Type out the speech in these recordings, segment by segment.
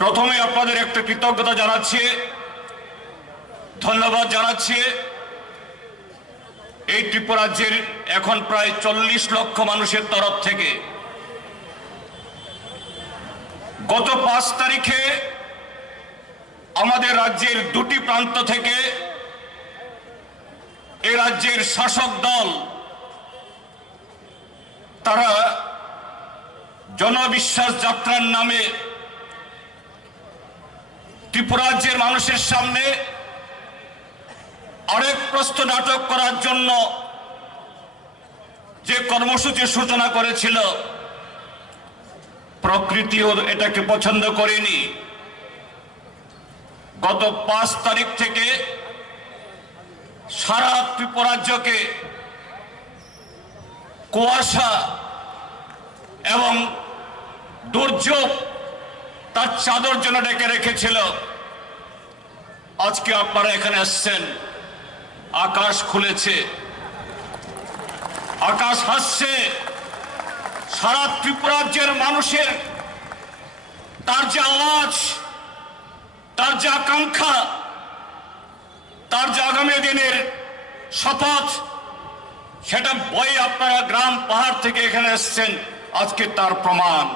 প্রথমে আপনাদের একটা কৃতজ্ঞতা জানাচ্ছি, ধন্যবাদ জানাচ্ছি। এই ত্রিপুরা রাজ্যের এখন প্রায় 40 লক্ষ মানুষের তরফ থেকে গত 5 তারিখে আমাদের রাজ্যের দুটি প্রান্ত থেকে এই রাজ্যের শাসক দল তারা জনবিশ্বাস যাত্রার নামে ত্রিপুরা রাজ্যের মানুষের সামনে আরেক প্রস্ত নাটক করার জন্য যে কর্মসূচির সূচনা করেছিল, প্রকৃতিও এটাকে পছন্দ করেনি। গত 5 তারিখ থেকে সারা ত্রিপুরা রাজ্যকে কুয়াশা এবং দুর্যোগ তার চাদর জন্য ডেকে রেখেছিল। আজকে আপনারা এখানে আসছেন, আকাশ খুলেছে, আকাশ হাসছে। সারা ত্রিপুরা রাজ্যের মানুষের তার যে আওয়াজ, তার যে আকাঙ্ক্ষা, তার যে আগামী দিনের শপথ, সেটা বই আপনারা গ্রাম পাহাড় থেকে এখানে এসছেন, আজকে তার প্রমাণ।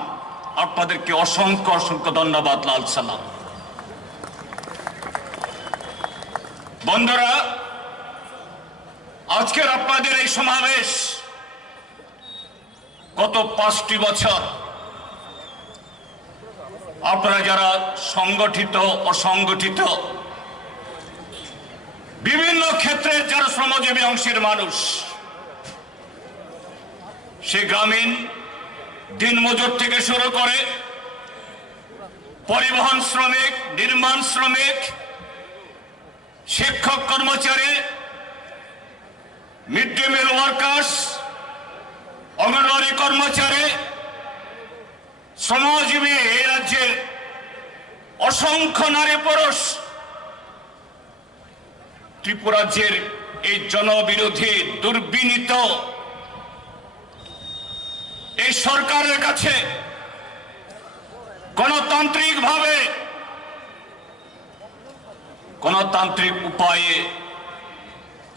আপনাদেরকে অসংখ্য অসংখ্য ধন্যবাদ, লাল সালাম। বন্ধুরা, আজকের আপনাদের এই সমাবেশ গত 5টি বছর আপনারা যারা সংগঠিত অসংগঠিত বিভিন্ন ক্ষেত্রে যারা শ্রমজীবী অংশের মানুষ, সে গ্রামীণ দিনমজুর থেকে শুরু করে পরিবহন শ্রমিক, নির্মাণ শ্রমিক, শিক্ষক কর্মচারী, mid day meal workers, anganwadi কর্মচারী, শ্রমজীবী এই রাজ্যের অসংখ্য নারী পুরুষ ত্রিপুরা রাজ্যের এই জনবিরোধী দুর্বিনীত এই সরকারের কাছে গণতান্ত্রিকভাবে, গণতান্ত্রিক উপায়ে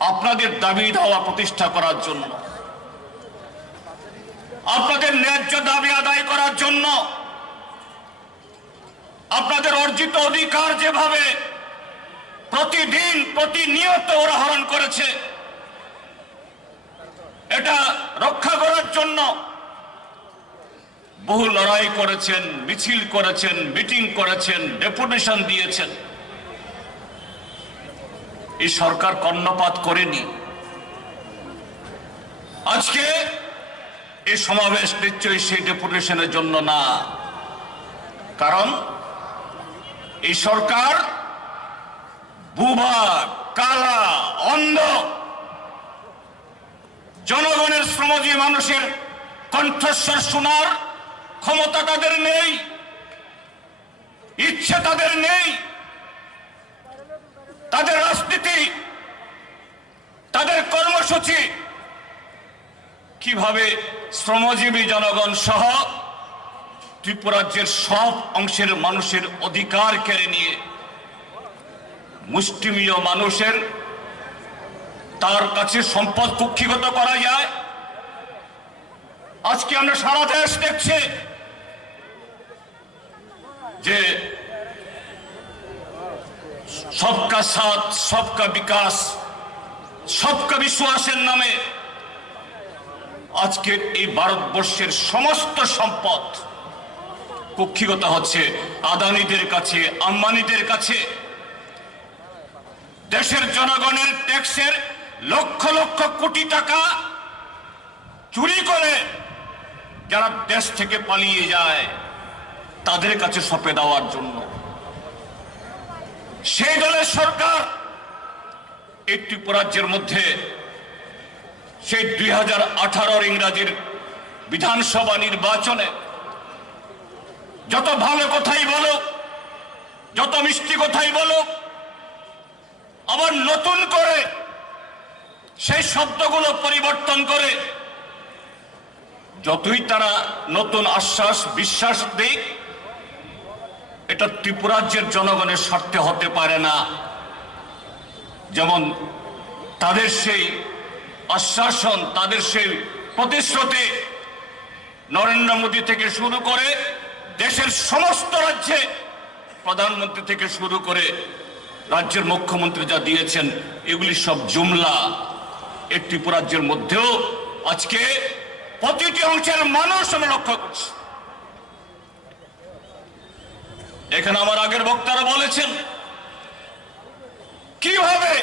আপনাদের দাবি দাওয়া প্রতিষ্ঠা করার জন্য, আপনাদের ন্যায্য দাবি আদায় করার জন্য, আপনাদের অর্জিত অধিকার যেভাবে প্রতিদিন প্রতিনিয়ত ওরা হরণ করেছে, এটা রক্ষা করার জন্য বহু লড়াই করেছেন, মিছিল করেছেন, মিটিং করেছেন, ডেপুটেশন দিয়েছেন। এই সরকার কর্ণপাত করেনি। আজকে এই সমাবেশ নিশ্চয়ই সেই ডেপুটেশনের জন্য না, কারণ এই সরকার বুবা, কালা, অন্ধ, জনগণের শ্রমজীবী মানুষের কণ্ঠস্বর শোনার ক্ষমতা তাদের নেই, ইচ্ছে তাদের নেই। তাদের রাজনীতি, তাদের কর্মসূচি কিভাবে শ্রমজীবী জনগণ সহ ত্রিপুরা রাজ্যের সব অংশের মানুষের অধিকার কেড়ে নিয়ে মুষ্টিমেয় মানুষের তার কাছে সম্পদ কুক্ষিগত করা যায়। আজকে আমরা সারা দেশ দেখছি যে সবকা সাথ, সবকা বিকাশ, সবকা বিশ্বাসের নামে আজকের এই ভারতবর্ষের সমস্ত সম্পদ কুক্ষিগত হচ্ছে আদানিদের কাছে, আম্বানিদের কাছে। দেশের জনগণের ট্যাক্সের লক্ষ লক্ষ কোটি টাকা চুরি করে যারা দেশ থেকে পালিয়ে যায় তাদের কাছে সঁপে দেওয়ার জন্য সেই দলের সরকার এই ত্রিপুরা রাজ্যের মধ্যে সেই 2018 ইংরাজির বিধানসভা নির্বাচনে যত ভালো কথাই বলো, যত মিষ্টি কথাই বলো, আবার নতুন করে সেই শব্দগুলো পরিবর্তন করে যতই তারা নতুন আশ্বাস বিশ্বাস দেয়, এটা ত্রিপুরাজ্যের জনগণের স্বার্থে হতে পারে না। যেমন তাদের সেই আশ্বাসন, তাদের সেই প্রতিশ্রুতি নরেন্দ্র মোদী থেকে শুরু করে দেশের সমস্ত রাজ্যে প্রধানমন্ত্রী থেকে শুরু করে রাজ্যের মুখ্যমন্ত্রী যা দিয়েছেন, এগুলি সব জুমলা। এই ত্রিপুরাজ্যের মধ্যেও আজকে প্রতিটি অংশের মানুষ আমি লক্ষ্য করছি। এখানে আমার আগের বক্তারা বলেছেন কিভাবে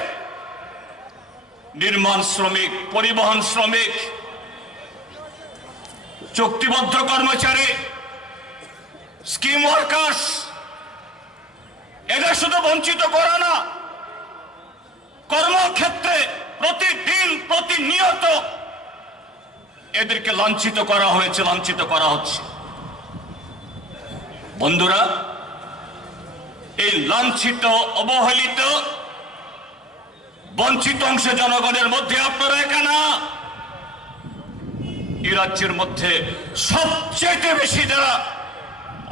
নির্মাণ শ্রমিক, পরিবহন শ্রমিক, চুক্তিবদ্ধ কর্মচারী, স্কিম ওয়ার্কার্স, এদের শুধু বঞ্চিত করা না, কর্মক্ষেত্রে প্রতিদিন প্রতিনিয়ত এদেরকে লাঞ্ছিত করা হয়েছে, লাঞ্ছিত করা হচ্ছে। বন্ধুরা, এই লাঞ্ছিত, অবহেলিত, বঞ্চিত অংশ জনগণের মধ্যে আপনারা এখানে এই রাজ্যের মধ্যে সবচেয়ে বেশি যারা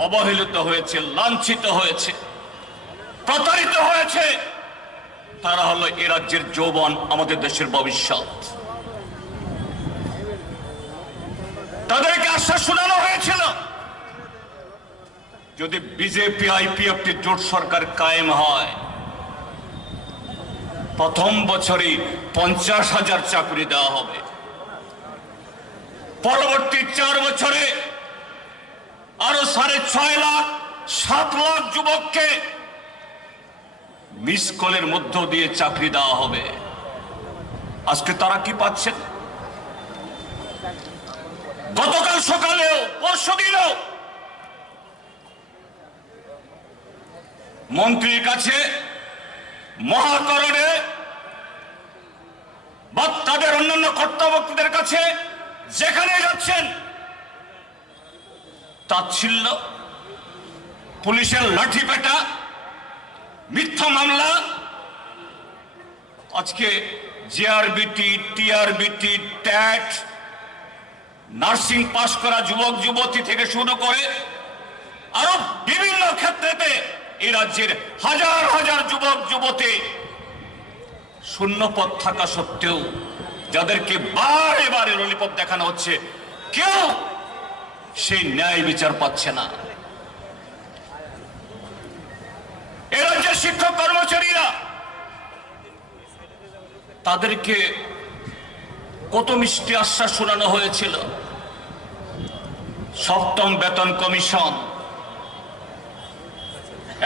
অবহেলিত হয়েছে, লাঞ্ছিত হয়েছে, প্রতারিত হয়েছে, তারা হলো এই রাজ্যের যৌবন, আমাদের দেশের ভবিষ্যৎ। তাদেরকে আশ্বাস শোনানো হয়েছিল যদি বিজেপি আইপিএফটি জোট সরকার কায়েম হয়, প্রথম বছরই 50,000 চাকরি দেওয়া হবে, পরবর্তী 4 বছরে আরো 6.5 লাখ 7 লাখ যুবককে মিস কলের মধ্য দিয়ে চাকরি দেওয়া হবে। আজকে তারা কি পাচ্ছেন? গতকাল সকালেও, পরশুদিনও মন্ত্রীর কাছে মহাকরণে বা তাদের অন্যান্য কর্তাব্যক্তিদের কাছে যেখানে যাচ্ছেন তাচ্ছিল্য, পুলিশের লাঠিপেটা, মিথ্যা মামলা। আজকে জেআরবিটি, টিআরবিটি, ট্যাট, নার্সিং পাশ করা যুবক যুবতী থেকে শুরু করে আরো বিভিন্ন ক্ষেত্রেতে এই রাজ্যের হাজার হাজার যুবক যুবতী শূন্যপদ থাকা সত্ত্বেও যাদেরকে বারে বারে ললিপপ দেখানো হচ্ছে, কেউ সেই ন্যায় বিচার পাচ্ছে না। এই রাজ্যের শিক্ষক কর্মচারীরা, তাদেরকে কত মিষ্টি আশ্বাস শোনানো হয়েছিল। সপ্তম বেতন কমিশন,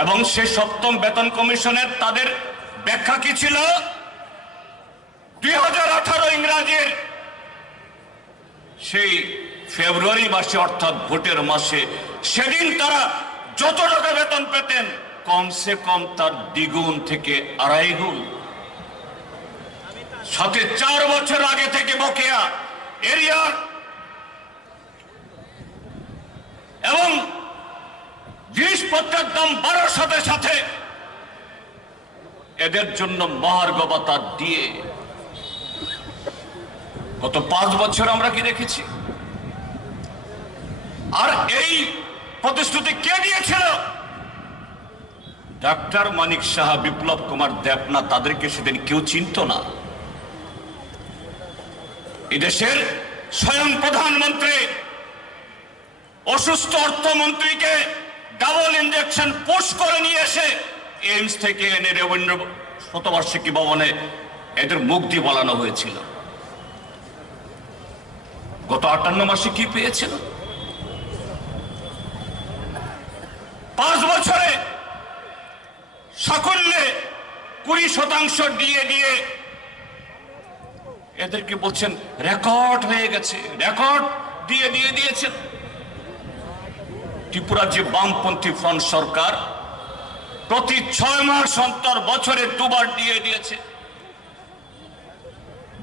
এবং সেই সপ্তম বেতন কমিশনের তাদের ব্যাখ্যা কি ছিল? 2018 ইংরাজির সেই ফেব্রুয়ারি মাসে, অর্থাৎ ভোটের মাসে, সেদিন তারা যত টাকা বেতন পেতেন কমসে কম তার দ্বিগুণ থেকে আড়াই গুণ, সাথে 4 বছর আগে থেকে বকেয়া এরিয়ার এবং জিনিসপত্রের দাম বাড়ার সাথে সাথে এদের জন্য মহার্ঘ ভাতা দিয়ে গত 5 বছর আমরা কি দেখেছি? আর এই প্রতিশ্রুতি কে দিয়েছিল? ডাক্তার মানিক সাহা, বিপ্লব কুমার দেবনাথ, তাদেরকে সেদিন কেউ চিনত না। এদেশের স্বয়ং প্রধানমন্ত্রী অসুস্থ অর্থমন্ত্রীকে ডাবল ইঞ্জেকশন পুশ করে নিয়ে এসে এইমস থেকে এনে রবীন্দ্র শতবার্ষিকী ভবনে এদের মুখ দিয়ে বলানো হয়েছিল। গত 58 মাসে কি পেয়েছিল? 5 বছরে সাকল্যে 20% দিয়ে দিয়ে এদেরকে বলছেন রেকর্ড হয়ে গেছে, রেকর্ড দিয়ে দিয়ে দিয়েছেন। ত্রিপুরা যে বামপন্থী ফ্রন্ট সরকার প্রতি 6 মাস অন্তর বছরে 2 বার দিয়ে দিয়েছে।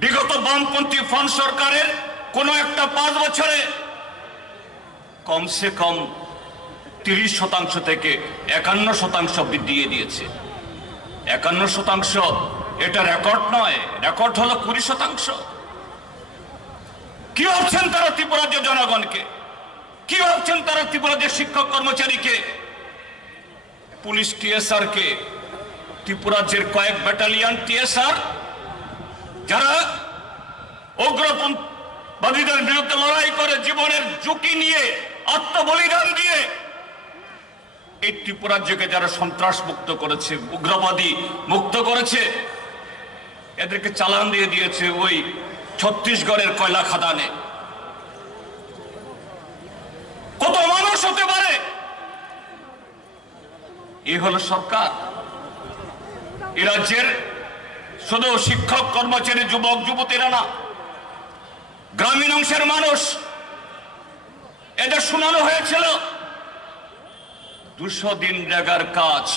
বিগত বামপন্থী ফ্রন্ট সরকারের কোন একটা 5 বছরে কমসে কম 30% থেকে 51% বৃদ্ধি দিয়ে দিয়েছে। 51% এটা রেকর্ড নয়, রেকর্ড হলো 20%। কি ভাবছেন তারা ত্রিপুরাজ্যের জনগণকে? কি ভাবছেন তারা ত্রিপুরাজ্যের শিক্ষক কর্মচারীকে? পুলিশ টিএসআর কে, ত্রিপুরাজ্যের কয়েক ব্যাটালিয়ন টিএসআর যারা উগ্রপন্থীদের বিরুদ্ধে লড়াই করে জীবনের ঝুঁকি নিয়ে আত্মবলিদান দিয়ে এই ত্রিপুরাজ্যকে যারা সন্ত্রাস মুক্ত করেছে, উগ্রবাদী মুক্ত করেছে, এদেরকে চালান দিয়ে দিয়েছে ওই ছত্তিশগড়ের কয়লা খাদানে। কত মানুষ হতে পারে? এই হলো সরকার। এ রাজ্যের শুধু শিক্ষক, কর্মচারী, যুবক যুবতীরা না, গ্রামীণ অংশের মানুষ, এদের শোনানো হয়েছিল 200 দিন রেগার কাজ,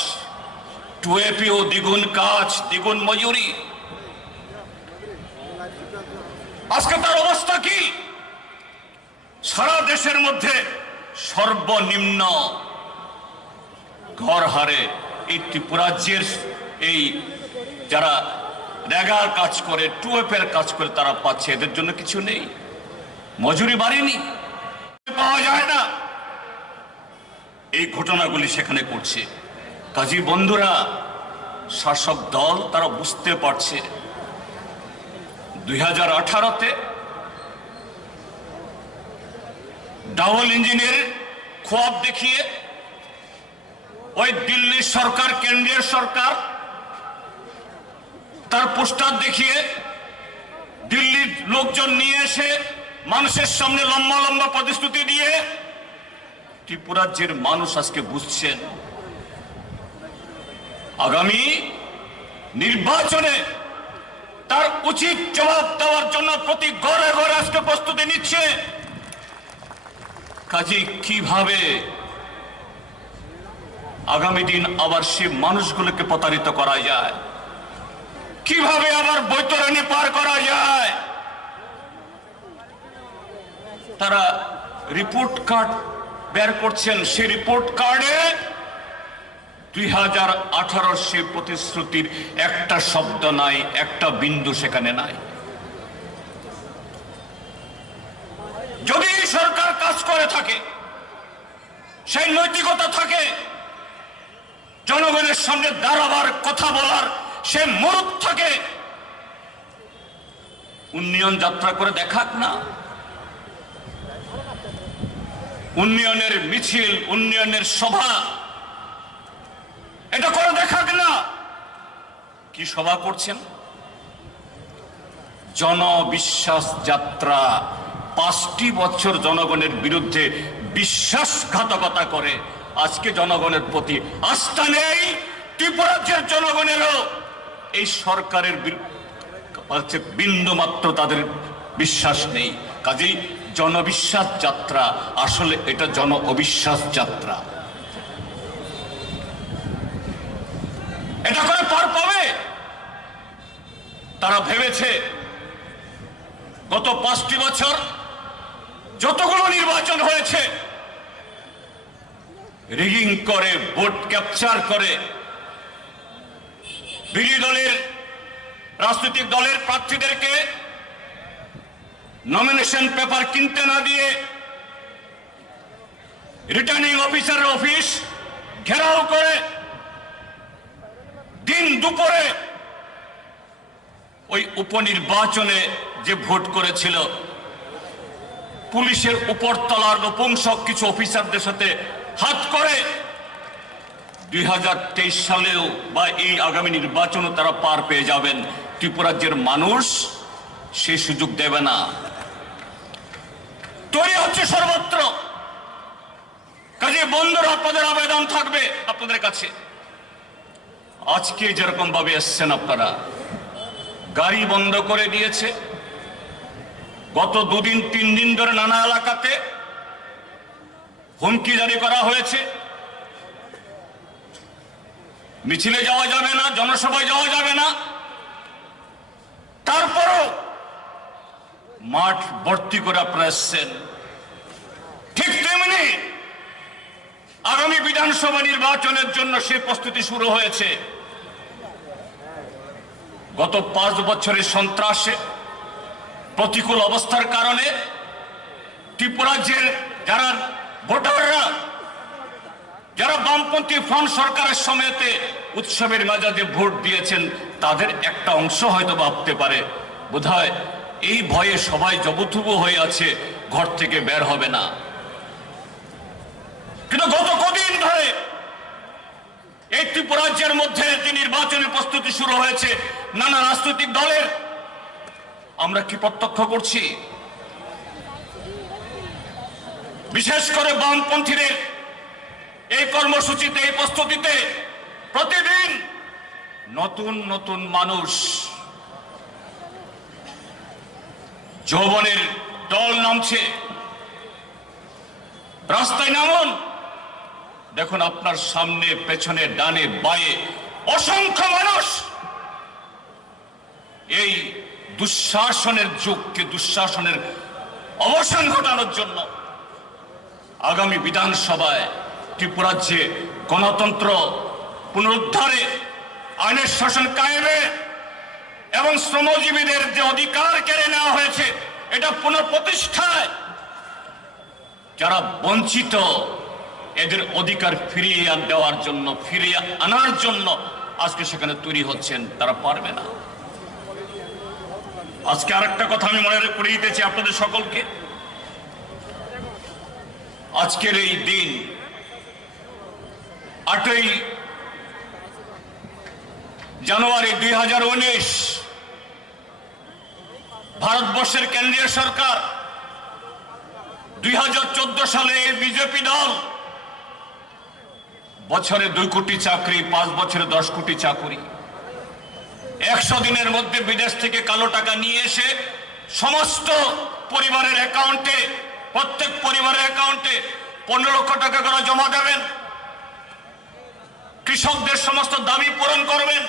2APO দ্বিগুণ কাজ, দ্বিগুণ মজুরি। আজকে তার অবস্থা কি? সারা দেশের মধ্যে সর্বনিম্ন ঘর হারে এই ত্রিপুরাজ্যের এই যারা রেগার কাজ করে, 2APO কাজ করে তারা পাচ্ছে। এদের জন্য কিছু নেই, মজুরি বাড়েনি, পাওয়া যায় না। এই ঘটনাগুলি সেখানে করছে। কাজী বন্ধুরা, শাসক দল তারা বুঝতে পারছে 2018-তে ডাবল ইঞ্জিনের খোয়াব দেখিয়ে ওই দিল্লি সরকার, কেন্দ্রীয় সরকার তার পোস্টার দেখিয়ে দিল্লির লোকজন নিয়ে এসে মানুষের সামনে লম্বা লম্বা প্রতিশ্রুতি দিয়ে ত্রিপুরাজ্যের মানুষ আজকে বুঝছেন আগামী নির্বাচনে তার উচিত জবাব দেওয়ার জন্য প্রতি ঘরে ঘরে আজকে প্রস্তুতি নিচ্ছে। কাজে কিভাবে আগামী দিন আবার সে মানুষগুলোকে প্রতারিত করা যায়, কিভাবে আবার বৈতরণী পার করা যায়। তারা রিপোর্ট কার্ড বের করছেন, সেই রিপোর্ট কার্ডে 2018 সে প্রতিশ্রুতির একটা শব্দ নাই, একটা বিন্দু সেখানে নাই। যদি সরকার কাজ করে থাকে, সেই নৈতিকতা থাকে, জনগণের সামনে দাঁড়াবার, কথা বলার সে মুরুখ থাকে, উন্নয়ন যাত্রা করে দেখাক না। উন্নয়নের মিছিল, উন্নয়নের সভা, এটা করে দেখাক না। কি সভা করছেন? জনবিশ্বাস যাত্রা। 5টি বছর জনগণের বিরুদ্ধে বিশ্বাসঘাতকতা করে আজকে জনগণের প্রতি আস্থা নেই। ত্রিপুরাজ্যের জনগণেরও এই সরকারের বিন্দু মাত্র তাদের বিশ্বাস নেই। কাজেই জনবিশ্বাস যাত্রা, আসলে এটা জন অবিশ্বাস যাত্রা। এটা করে পার পাবে? তারা ভেবেছে গত 5টি বছর যতগুলো নির্বাচন হয়েছে, রিগিং করে, ভোট ক্যাপচার করে, বিরোধী দলের রাজনৈতিক দলের প্রার্থীদেরকে নমিনেশন পেপার কিনতে না দিয়ে রিটার্নিং অফিসারের অফিস ঘেরাও করে দিন দুপুরে ওই উপনির্বাচনে যে ভোট করেছিল, পুলিশের উপরতলার নপুংসক কিছু অফিসারদের সাথে হাত করে 2023 সালেও বা এই আগামী নির্বাচনে তারা পার পেয়ে যাবেন। ত্রিপুরাজ্যের মানুষ সেই সুযোগ দেবে না। তৈরি হচ্ছে সর্বত্র। কাজে বন্ধুরা, আপনাদের আবেদন থাকবে আপনাদের কাছে, আজকে যেরকম ভাবে এসছেন আপনারা, গাড়ি বন্ধ করে দিয়েছে। গত 2 দিন 3 দিন ধরে নানা এলাকাতে হুমকি জারি করা হয়েছে। মিছিলে যাওয়া যাবে না, জনসভায় যাওয়া যাবে না। তারপরও মাঠ ভর্তি করে আপনারা এসছেন। ঠিক তেমনি আগামী বিধানসভা নির্বাচনের জন্য সে প্রস্তুতি শুরু হয়েছে। গত 5 বছরের সন্ত্রাসে, প্রতিকূল অবস্থার কারণে ত্রিপুরাজ্যের যারা ভোটাররা, যারা যারা বামপন্থী ফ্রন্ট সরকারের সময়তে উৎসবের মেজাজে ভোট দিয়েছেন তাদের একটা অংশ হয়তো ভাবতে পারে বোধহয় এই ভয়ে সবাই জবথুবু হয়ে আছে, ঘর থেকে বের হবে না। কিন্তু গত কদিন ধরে এই ত্রিপুরা রাজ্যের মধ্যে যে নির্বাচনের প্রস্তুতি শুরু হয়েছে নানা রাজনৈতিক দলের, আমরা কি প্রত্যক্ষ করছি? বিশেষ করে বামপন্থীদের এই কর্মসূচিতে, এই প্রস্তুতিতে প্রতিদিন নতুন নতুন মানুষ যৌবনের দল নামছে। রাস্তায় নামুন, দেখুন আপনার সামনে, পেছনে, ডানে, বাঁয়ে অসংখ্য মানুষ এই দুঃশাসনের যুগকে, দুঃশাসনের অবসান ঘটানোর জন্য আগামী বিধানসভায় ত্রিপুরাজ্যে গণতন্ত্র পুনরুদ্ধারে, আইনের শাসন কায়েমে এবং শ্রমজীবীদের যে অধিকার কেড়ে নেওয়া হয়েছে এটা পুনঃপ্রতিষ্ঠায় যারা বঞ্চিত এদের অধিকার ফিরিয়ে দেওয়ার জন্য, ফিরিয়ে আনার জন্য আজকে সেখানে তৈরি হচ্ছেন, তারা পারবে না। আজকে আরেকটা কথা আমি মনে করিয়ে দিতেছি আপনাদের সকলকে। আজকের এই দিন 8ই জানুয়ারি 2019 ভারতবর্ষের কেন্দ্রীয় সরকার 2014 সালে বিজেপি দল বছরে 2 কোটি চাকরি, 5 বছরে 10 কোটি চাকরি, 100 দিনের মধ্যে বিদেশ থেকে কালো টাকা নিয়ে এসে সমস্ত পরিবারের অ্যাকাউন্টে, প্রত্যেক পরিবারের অ্যাকাউন্টে 15 লক্ষ টাকা করে জমা দেবেন, কৃষকদের সমস্ত দাবি পূরণ করবেন,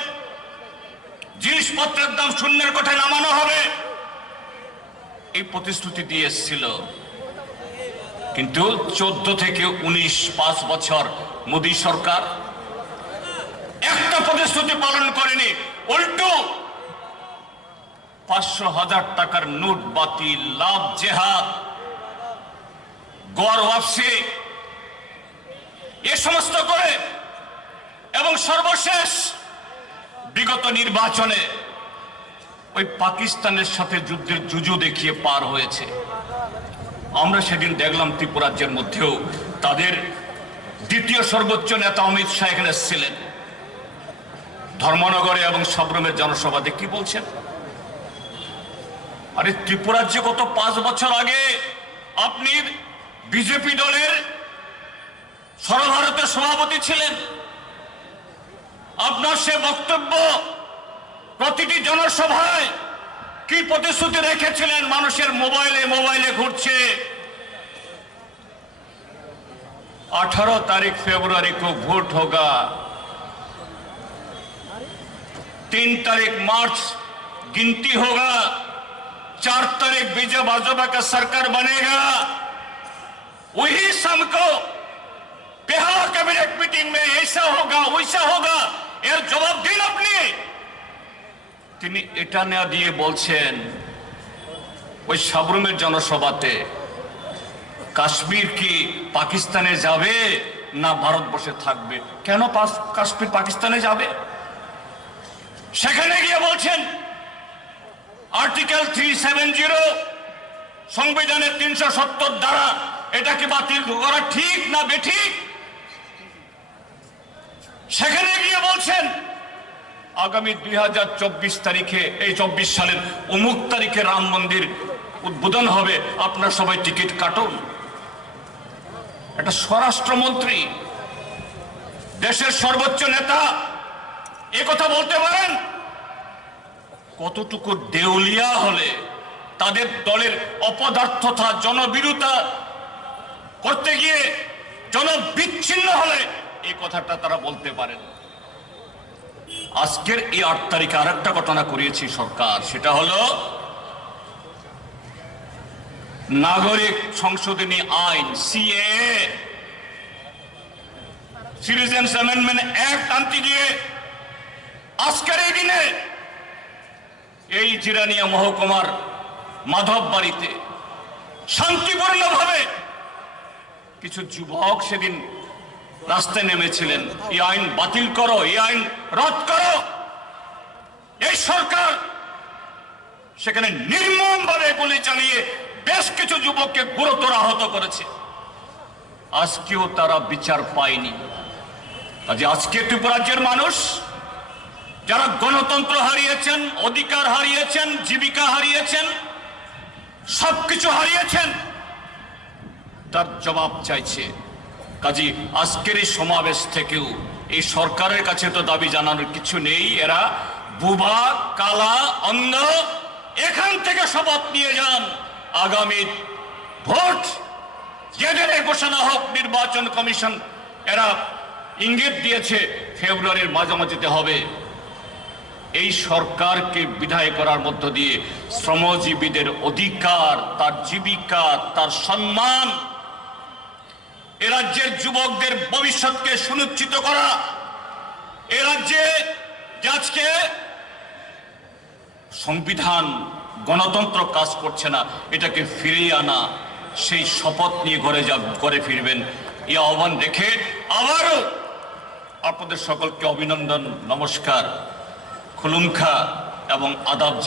জিনিসপত্রের দাম শূন্যের কোঠায় নামানো হবে, এই প্রতিশ্রুতি দিয়ে এসেছিল। কিন্তু 14 থেকে 19 5 বছর মোদী সরকার একটা প্রতিশ্রুতি পালন করেনি, উল্টো 500,000 টাকার নোট বাতিল, লাভ জেহাদ, গড় ওয়াপসি এ সমস্ত করে এবং সর্বশেষ বিগত নির্বাচনে ওই পাকিস্তানের সাথে যুদ্ধের জুজু দেখিয়ে পার হয়েছে। আমরা সেদিন দেখলাম ত্রিপুরাজ্যের মধ্যেও তাদের দ্বিতীয় সর্বোচ্চ নেতা অমিত শাহ এখানে এসেছিলেন, ধর্মনগরে এবং সবরমের জনসভাতে কি বলছেন? আরে ত্রিপুরাজ্যে গত 5 বছর আগে আপনি বিজেপি দলের সর্বভারতের সভাপতি ছিলেন, আপনার সে বক্তব্য প্রতিটি জনসভায় কি প্রতিশ্রুতি রেখেছিলেন? মানুষের মোবাইলে মোবাইলে ঘুরছে 18 तारीख फरवरी को वोट होगा, 3 तारीख मार्च गिनती होगा, 4 तारीख बीजेपी भाजपा का सरकार बनेगा। वही शाम को बिहार कैबिनेट मीटिंग में ऐसा होगा वैसा होगा, এর জবাব দিন আপনি। তিনি এটা না দিয়ে বলছেন ওই সাবরুমের জনসভাতে কাশ্মীর কি পাকিস্তানে যাবে না ভারতবর্ষে থাকবে? কেন কাশ্মীর পাকিস্তানে যাবে? সেখানে গিয়ে বলছেন আর্টিকেল 370 সংবিধানের 370 ধারা এটাকে বাতিল করা ঠিক না বেঠিক? সেখানে গিয়ে বলছেন আগামী 2024 তারিখে, এই 24 সালের অমুক তারিখে রাম মন্দির উদ্বোধন হবে, আপনারা সবাই টিকিট কাটুন। একটা স্বরাষ্ট্রমন্ত্রী, দেশের সর্বোচ্চ নেতা এ কথা বলতে পারেন? কতটুকু দেউলিয়া হলে, তাদের দলের অপদার্থতা, জনবিরোধিতা করতে গিয়ে জনবিচ্ছিন্ন হলে এই কথাটা তারা বলতে পারেন। আজকের এই 8 তারিখে আরেকটা ঘটনা করিয়েছি সরকার, সেটা হলো নাগরিক সংশোধনী আইন, সিএএ, সিটিজেন্স অ্যামেন্ডমেন্ট অ্যাক্ট আনতে গিয়ে আজকের এই দিনে এই জিরানিয়া মহকুমার মাধব বাড়িতে শান্তিপূর্ণভাবে কিছু যুবক সেদিন রাস্তায় নেমেছিলেন, এই আইন বাতিল করো, এই আইন রদ করো। এই সরকার সেখানে নির্মমভাবে গুলি চালিয়ে বেশ কিছু যুবককে গুরুতর আহত করেছে। আজকেও তারা বিচার পায়নি। কাজে আজকে ত্রিপুরা রাজ্যের মানুষ যারা গণতন্ত্র হারিয়েছেন, অধিকার হারিয়েছেন, জীবিকা হারিয়েছেন, সবকিছু হারিয়েছেন, তার জবাব চাইছে। কাজে আজকের এই সমাবেশ থেকেও এই সরকারের কাছে তো দাবি জানানোর কিছু নেই। এরা বুবা, কালা, অন্ধ। এখান থেকে শপথ নিয়ে যান, আগামী ভোট যেদিনে ঘোষণা হোক নির্বাচন কমিশন, এরা ইঙ্গিত দিয়েছে ফেব্রুয়ারির মাঝামাঝিতে হবে। এই সরকারকে বিদায় করার মধ্য দিয়ে শ্রমজীবীদের অধিকার, তার জীবিকা, তার সম্মান, এ রাজ্যের যুবকদের ভবিষ্যৎকে সুনিশ্চিত করা, এ রাজ্যে আজকে সংবিধান, গণতন্ত্র কাজ করছে না, এটাকে ফিরিয়ে আনা, সেই শপথ নিয়ে ঘরে ফিরবেন। এই আহ্বান রেখে আবারও আপনাদের সকলকে অভিনন্দন, নমস্কার, খুলুমখা এবং আদাব জানিয়ে